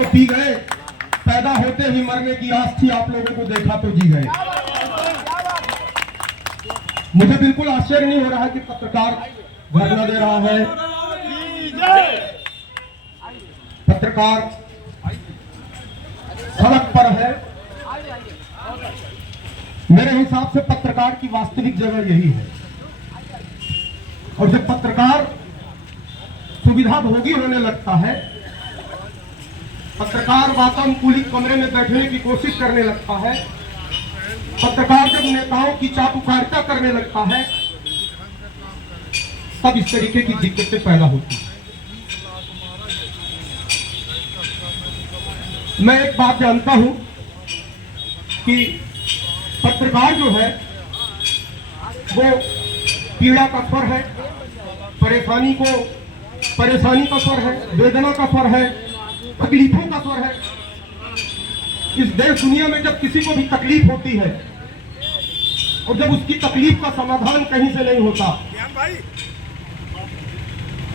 तो पी गए, पैदा होते ही मरने की आस थी, आप लोगों को देखा तो जी गए। मुझे बिल्कुल आश्चर्य नहीं हो रहा है कि पत्रकार धरना दे रहा है, पत्रकार सड़क पर है। मेरे हिसाब से पत्रकार की वास्तविक जगह यही है। और जब पत्रकार सुविधा भोगी होने लगता है, पत्रकार वातानुकूलित कमरे में बैठने की कोशिश करने लगता है, पत्रकार जब नेताओं की चाटुकारिता करने लगता है, तब इस तरीके की दिक्कतें पैदा होती हैं। मैं एक बात जानता हूं कि पत्रकार जो है वो पीड़ा का स्वर है, परेशानी का स्वर है, वेदना का स्वर है, तकलीफों का स्वर है। इस देश दुनिया में जब किसी को भी तकलीफ होती है और जब उसकी तकलीफ का समाधान कहीं से नहीं होता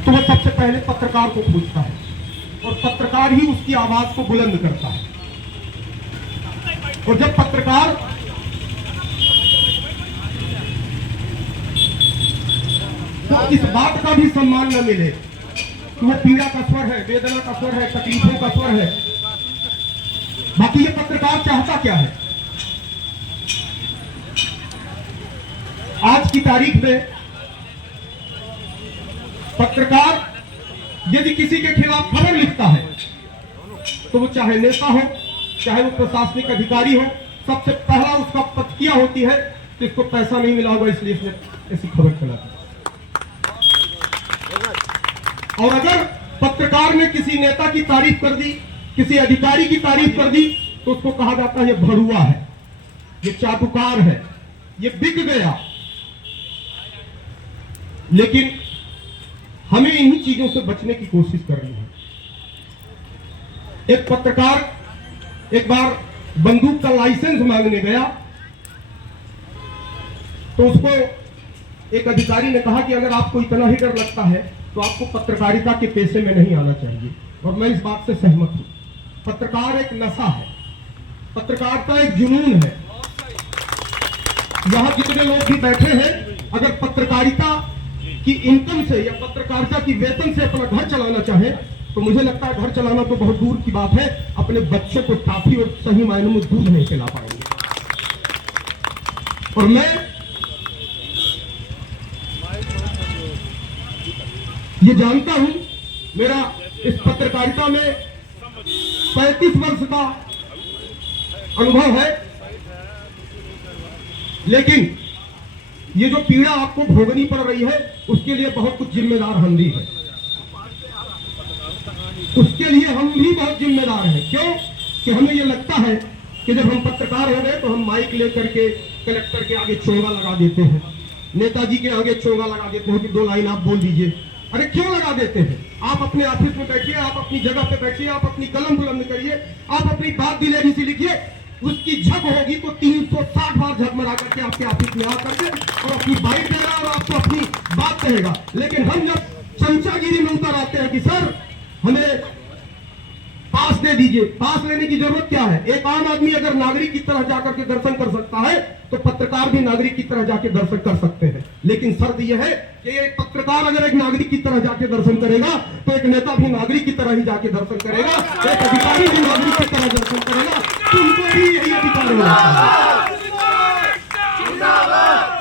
तो वह सबसे पहले पत्रकार को पूछता है और पत्रकार ही उसकी आवाज को बुलंद करता है। और जब पत्रकार तो इस बात का भी सम्मान न मिले कि वह पीड़ा का स्वर है, वेदना का स्वर है, तकलीफों का स्वर है, बाकी ये पत्रकार चाहता क्या है? आज की तारीख में पत्रकार यदि किसी के खिलाफ खबर लिखता है तो वो चाहे नेता हो, चाहे वो प्रशासनिक अधिकारी हो, सबसे पहला उसका प्रतिक्रिया होती है कि इसको पैसा नहीं मिला होगा इसलिए इसने ऐसी खबर फैला दी। और अगर पत्रकार ने किसी नेता की तारीफ कर दी, किसी अधिकारी की तारीफ कर दी, तो उसको कहा जाता है ये भड़ुआ है, ये चाटुकार है, ये बिक गया। लेकिन हमें इन्हीं चीजों से बचने की कोशिश करनी है। एक पत्रकार एक बार बंदूक का लाइसेंस मांगने गया तो उसको एक अधिकारी ने कहा कि अगर आपको इतना ही डर लगता है तो आपको पत्रकारिता के पेशे में नहीं आना चाहिए। और मैं इस बात से सहमत हूं। पत्रकार एक नशा है, पत्रकारिता एक जुनून है। यहां जितने लोग भी बैठे हैं, अगर पत्रकारिता की इनकम से या पत्रकारिता की वेतन से अपना घर चलाना चाहे तो मुझे लगता है घर चलाना तो बहुत दूर की बात है, अपने बच्चों को टाफी और सही मायनों में दूध नहीं पिला पाएंगे। और मैं ये जानता हूं, मेरा इस पत्रकारिता में 35 वर्ष का अनुभव है, लेकिन ये जो पीड़ा आपको भोगनी पड़ रही है उसके लिए बहुत कुछ जिम्मेदार हम भी हैं। उसके लिए हम भी बहुत जिम्मेदार हैं। क्यों? कि हमें ये लगता है कि जब हम पत्रकार हो गए तो हम माइक लेकर के कलेक्टर के आगे चोंगा लगा देते हैं, नेताजी के आगे चोंगा लगा देते हैं कि 2 लाइन आप बोल दीजिए। अरे क्यों लगा देते हैं? आप अपने ऑफिस में बैठिए, आप अपनी जगह पे बैठिए, आप अपनी कलम बुलंद करिए, आप अपनी बात दिलेरी से लिखिए। उसकी झक होगी तो 360 बार झक मरा करके आपके ऑफिस में आकर के और अपनी बाइट देगा और आपको अपनी बात कहेगा। लेकिन हम जब चमचागिरी में उतर आते हैं कि सर हमें पास दे दीजिए, पास लेने की जरूरत क्या है? एक आम आदमी अगर नागरिक की तरह जाकर के दर्शन कर सकता है तो पत्रकार भी नागरिक की तरह जाके दर्शन कर सकते हैं। लेकिन शर्त यह है कि एक पत्रकार अगर एक नागरिक की तरह जाके दर्शन करेगा तो एक नेता भी नागरिक की तरह ही जाके दर्शन करेगा, एक अधिकारी भी नागरिक की तरह दर्शन करेगा, तो उनको भी यही अधिकार होना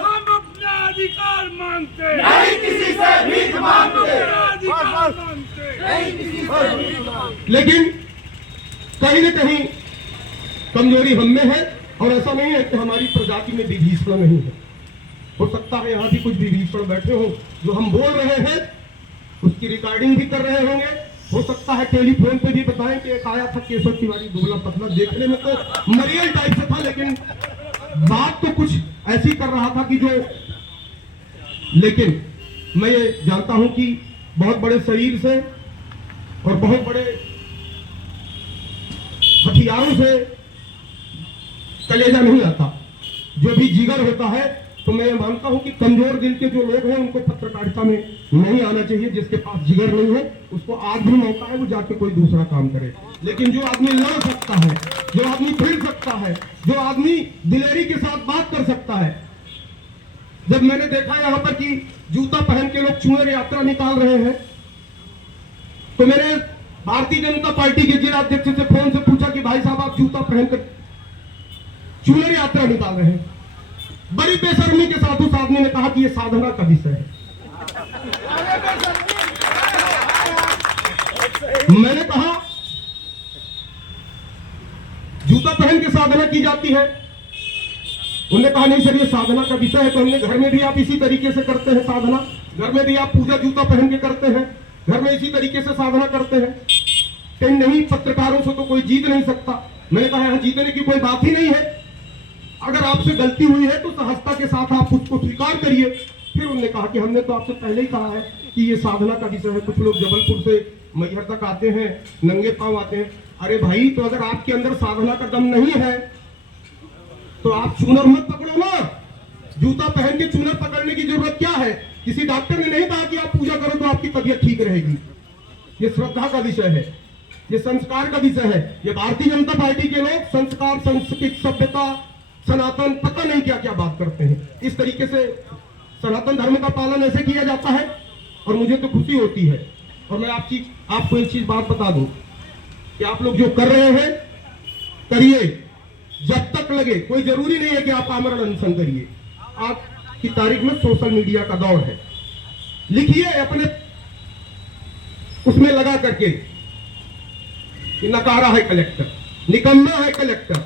हम अपना अधिकार मांगते नहीं किसी से भीख मांगते। लेकिन कहीं न कहीं कमजोरी हम में है। और ऐसा नहीं है कि हमारी प्रजाति में विभीषण नहीं है। हो सकता है यहाँ भी कुछ विभीषण बैठे हो, जो हम बोल रहे हैं उसकी रिकॉर्डिंग भी कर रहे होंगे। हो सकता है टेलीफोन पे भी बताएं कि एक आया था केशव तिवारी, दुबला पतला, देखने में तो मरियल टाइप से था, लेकिन बात तो कुछ ऐसी कर रहा था कि जो, लेकिन मैं ये जानता हूं कि बहुत बड़े शरीर से और बहुत बड़े हथियारों से कलेजा नहीं आता। जो भी जिगर होता है तो मैं ये मानता हूं कि कमजोर दिल के जो लोग हैं उनको पत्रकारिता में नहीं आना चाहिए। जिसके पास जिगर नहीं है उसको आज भी मौका है, वो जाके कोई दूसरा काम करे। लेकिन जो आदमी लड़ सकता है, जो आदमी फिर सकता है, जो आदमी दिलेरी के साथ बात कर सकता है। जब मैंने देखा यहाँ पर कि जूता पहन के लोग चुनर यात्रा निकाल रहे हैं, तो मैंने भारतीय जनता पार्टी के जिलाध्यक्ष से फोन से पूछा कि भाई साहब आप जूता पहनकर चुनर यात्रा निकाल रहे हैं। बड़ी बेशर्मी के साथ उस आदमी ने कहा कि यह साधना का विषय है। मैंने कहा जूता पहन के साधना की जाती है? उन्होंने कहा नहीं सर ये साधना का विषय है। तो हमने घर में भी आप इसी तरीके से करते हैं साधना, घर में भी आप पूजा जूता पहन के करते हैं, घर में इसी तरीके से साधना करते हैं। कहीं नहीं, पत्रकारों से तो कोई जीत नहीं सकता। मैंने कहा यहाँ जीतने की कोई बात ही नहीं है। अगर आपसे गलती हुई है तो सहजता के साथ आप उसको स्वीकार करिए। फिर उन्होंने कहा कि हमने तो आपसे पहले ही कहा है कि ये साधना का विषय है। कुछ लोग जबलपुर से मैहर तक आते हैं, नंगे पांव आते हैं। अरे भाई, तो अगर आपके अंदर साधना का दम नहीं है तो आप चूनर मत पकड़ो ना। जूता पहन के चूनर पकड़ने की जरूरत क्या है? किसी डॉक्टर ने नहीं कहा कि आप पूजा करो तो आपकी तबीयत ठीक रहेगी। ये श्रद्धा का विषय है, ये संस्कार का विषय है। ये भारतीय जनता पार्टी के लोग संस्कार, संस्कृति, सभ्यता, सनातन, पता नहीं क्या क्या बात करते हैं। इस तरीके से सनातन धर्म का पालन ऐसे किया जाता है और मुझे तो खुशी होती है। और मैं आपको एक चीज बात बता दूं कि आप लोग जो कर रहे हैं करिए, जब तक लगे। कोई जरूरी नहीं है कि आप आमरण अनशन करिए। आज की तारीख में सोशल मीडिया का दौर है, लिखिए अपने उसमें लगा करके कि नकारा है कलेक्टर, निकम्मा है कलेक्टर।